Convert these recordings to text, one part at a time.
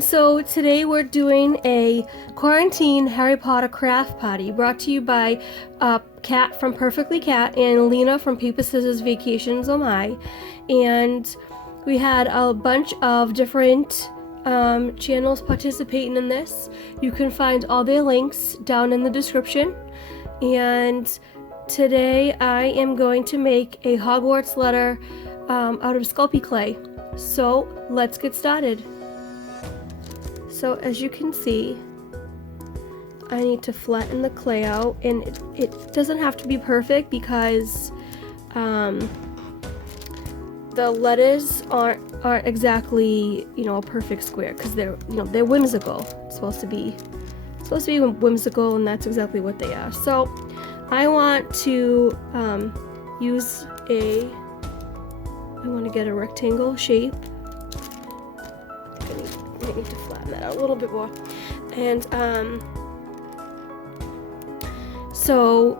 And so today we're doing a quarantine Harry Potter craft party brought to you by Kat from Perfectly Cat and Lena from Paper Scissors Vacations Oh My. And we had a bunch of different channels participating in this. You can find all their links down in the description. And today I am going to make a Hogwarts letter out of Sculpey clay. So let's get started. So as you can see, I need to flatten the clay out, and it doesn't have to be perfect because the letters aren't exactly a perfect square because they're whimsical. It's supposed to be whimsical, and that's exactly what they are. So I want to use I want to get a rectangle shape. I need to flatten that out a little bit more. And so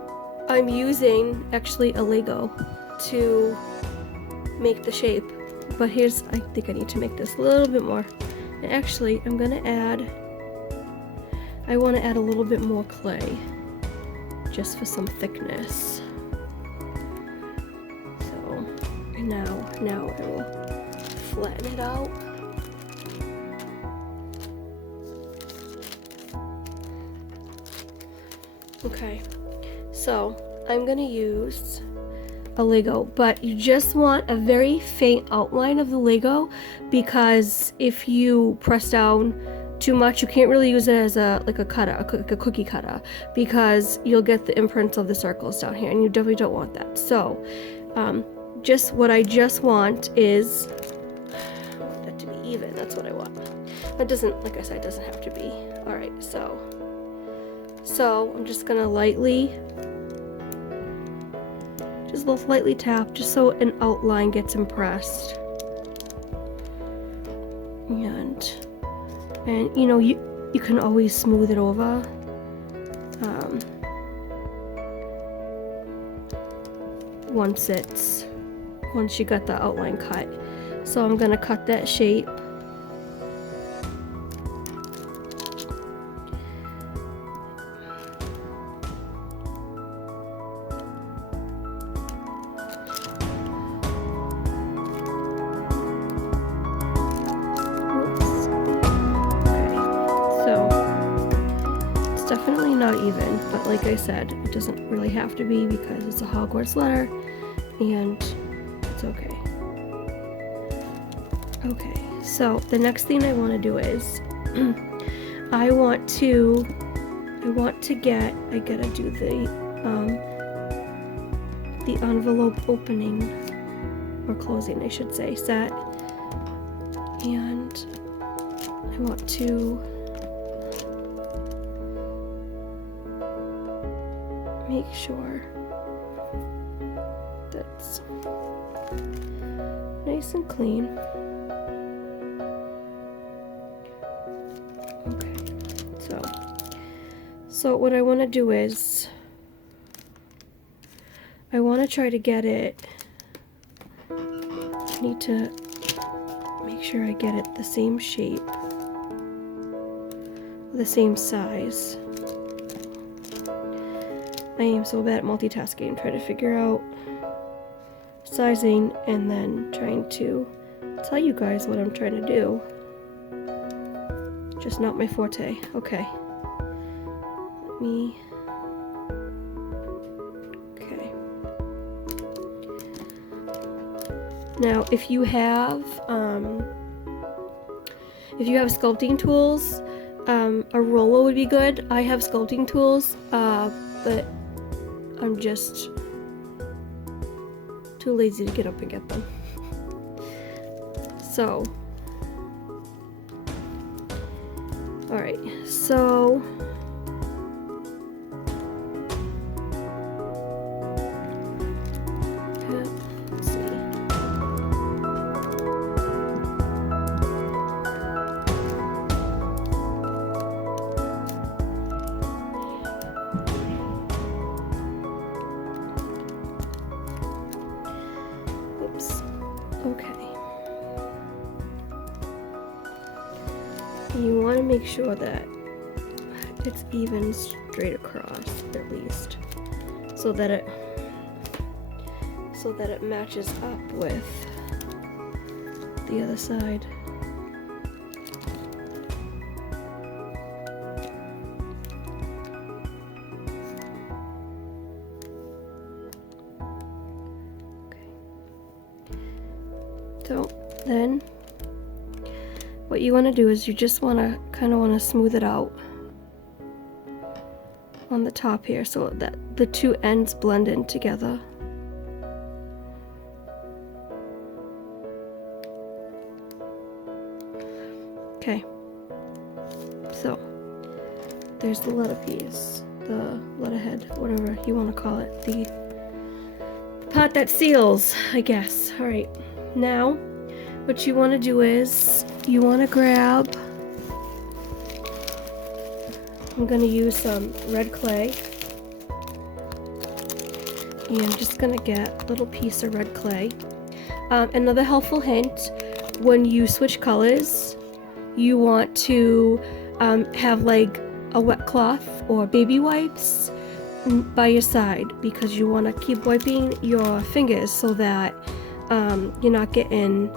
I'm using actually a Lego to make the shape. But I think I need to make this a little bit more. And actually, I want to add a little bit more clay just for some thickness. So now I will flatten it out. Okay, so I'm gonna use a Lego, but you just want a very faint outline of the Lego because if you press down too much, you can't really use it as a cookie cutter, because you'll get the imprints of the circles down here, and you definitely don't want that. So, what I just want is I want that to be even. That's what I want. It doesn't, like I said, it doesn't have to be. All right, so I'm just gonna lightly tap just so an outline gets impressed. And you can always smooth it over. Once you got the outline cut. So I'm gonna cut that shape. Definitely not even, but like I said, it doesn't really have to be because it's a Hogwarts letter, and it's okay. Okay, so the next thing I want to do is I gotta do the envelope opening or closing, I should say, set, and I want to make sure that's nice and clean. Okay, so what I want to do is I want to try to get it. I need to make sure I get it the same shape, the same size. I am so bad at multitasking, trying to figure out sizing and then trying to tell you guys what I'm trying to do. Just not my forte. Okay. Now, if you have sculpting tools, a roller would be good. I have sculpting tools, but I'm just too lazy to get up and get them. So, alright, so let's see. Okay. you want to make sure that it's even straight across, at least, so that it matches up with the other side. So then what you want to do is you just want to kind of smooth it out on the top here so that the two ends blend in together. Okay, so there's the letter piece, the letterhead, whatever you want to call it, the part that seals, I guess. All right. Now, what you want to do is you want to grab, I'm going to use some red clay, and I'm just going to get a little piece of red clay. Another helpful hint, when you switch colors, you want to have like a wet cloth or baby wipes by your side, because you want to keep wiping your fingers so that you're not getting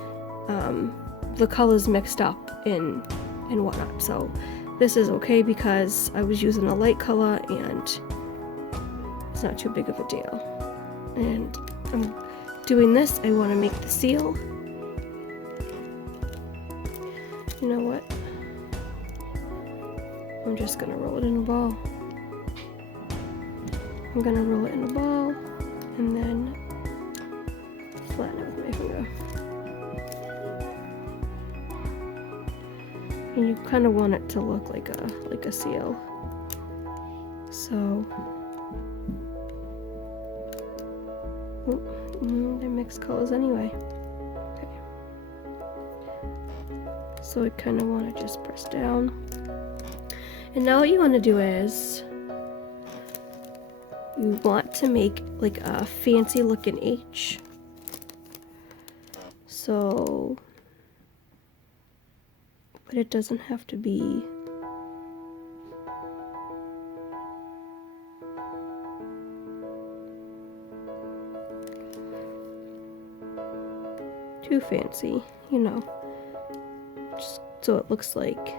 the colors mixed up and whatnot. So this is okay because I was using a light color and it's not too big of a deal. And I'm doing this, I want to make the seal. You know what? I'm just gonna roll it in a ball. I'm gonna roll it in a ball and then flatten it with my finger. And you kind of want it to look like a seal. So they're mixed colors anyway. Okay. So I kind of want to just press down. And now what you want to do is you want to make like a fancy looking H. So, but it doesn't have to be too fancy, you know, just so it looks like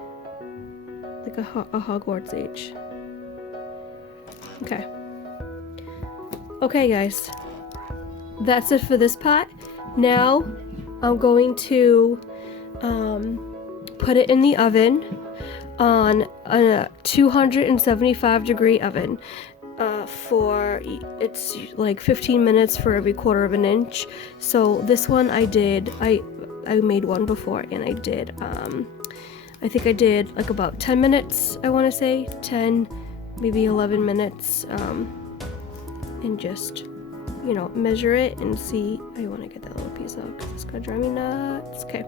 a Hogwarts H. Okay. Okay, guys. That's it for this part. Now I'm going to put it in the oven on a 275 degree oven for it's like 15 minutes for every 1/4 of an inch. So this one I made one before, and I think I did like about 10 minutes, I want to say 10, maybe 11 minutes, and just, you know, measure it and see. I want to get that little piece out because it's gonna drive me nuts. Okay,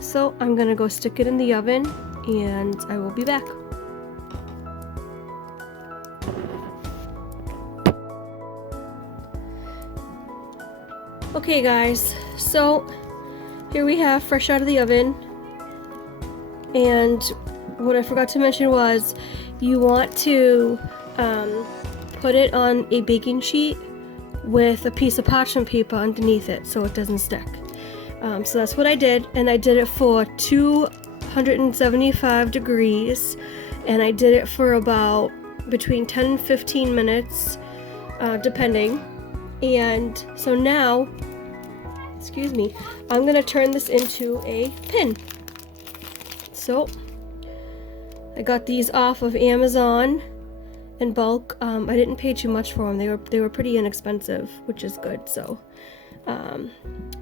so I'm gonna go stick it in the oven and I will be back. Okay guys, so here we have fresh out of the oven. And what I forgot to mention was you want to put it on a baking sheet with a piece of parchment paper underneath it so it doesn't stick. So that's what I did, and I did it for 275 degrees, and I did it for about between 10 and 15 minutes, depending. And so now, excuse me, I'm gonna turn this into a pin. So I got these off of Amazon in bulk. I didn't pay too much for them. They were pretty inexpensive, which is good. So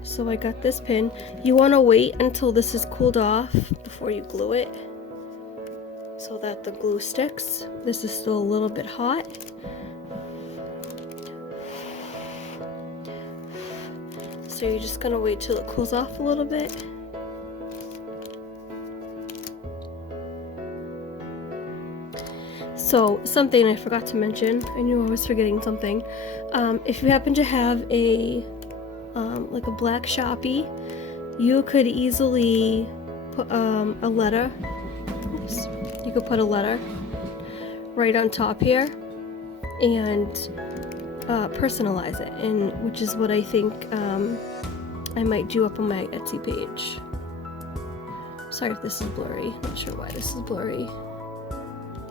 so I got this pin. You want to wait until this is cooled off before you glue it so that the glue sticks. This is still a little bit hot. So you're just gonna wait till it cools off a little bit. So something I forgot to mention, I knew I was forgetting something. If you happen to have a like a black Sharpie, you could easily put a letter. Oops. You could put a letter right on top here and personalize it, and which is what I think I might do up on my Etsy page. Sorry if this is blurry. Not sure why this is blurry.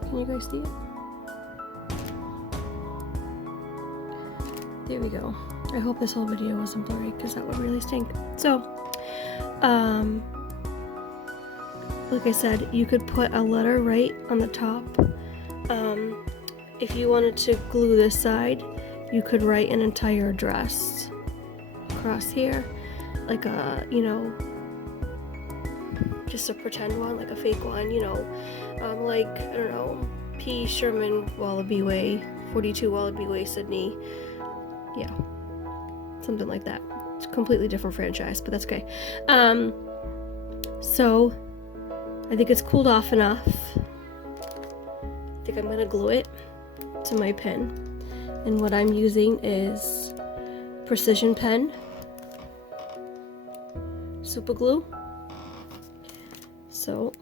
Can you guys see it? There we go. I hope this whole video wasn't blurry because that would really stink. So, like I said, you could put a letter right on the top. If you wanted to glue this side, you could write an entire address across here, like a, you know, just a pretend one, like a fake one, you know, like, I don't know, P. Sherman, Wallaby Way, 42 Wallaby Way, Sydney. Yeah, something like that. It's a completely different franchise, but that's okay. So I think it's cooled off enough. I think I'm gonna glue it to my pen, and what I'm using is precision pen super glue. So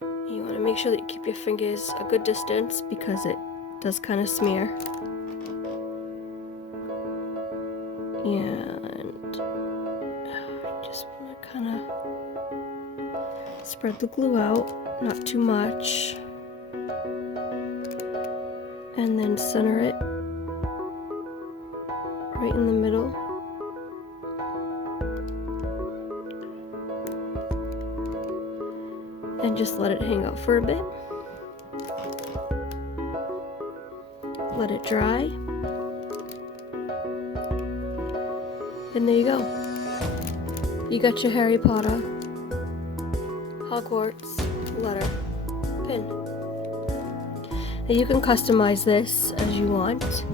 you want to make sure that you keep your fingers a good distance because it does kind of smear. And just want to kind of spread the glue out, not too much, and then center it right in the middle. And just let it hang out for a bit. Let it dry. And there you go. You got your Harry Potter Hogwarts letter pin. And you can customize this as you want.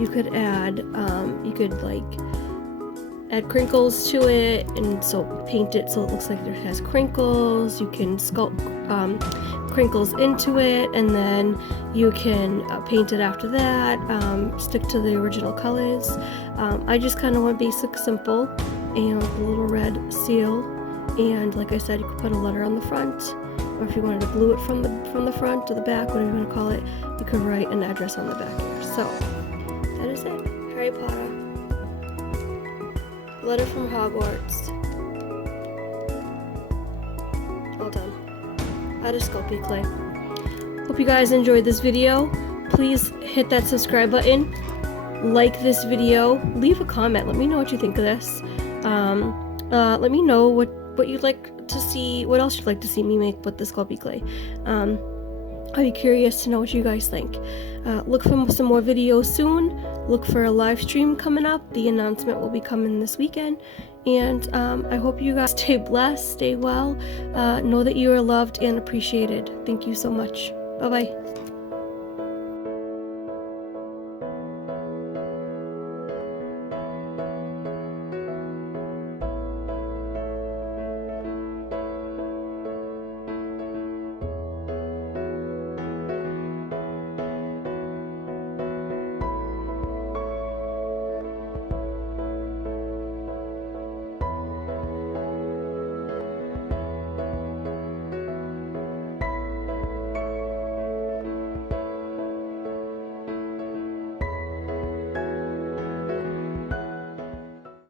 You could add, add crinkles to it, and so paint it so it looks like it has crinkles. You can sculpt crinkles into it, and then you can paint it after that, stick to the original colors. I just kind of went basic, simple, and with a little red seal, and like I said, you could put a letter on the front, or if you wanted to glue it from the front to the back, whatever you want to call it, you could write an address on the back here. So that is it. Harry Potter. Letter from Hogwarts. All done. Out of Sculpey clay. Hope you guys enjoyed this video. Please hit that subscribe button. Like this video. Leave a comment. Let me know what you think of this. Let me know what you'd like to see. What else you'd like to see me make with the Sculpey clay. I'd be curious to know what you guys think. Look for some more videos soon. Look for a live stream coming up. The announcement will be coming this weekend. And I hope you guys stay blessed, stay well. Know that you are loved and appreciated. Thank you so much. Bye-bye.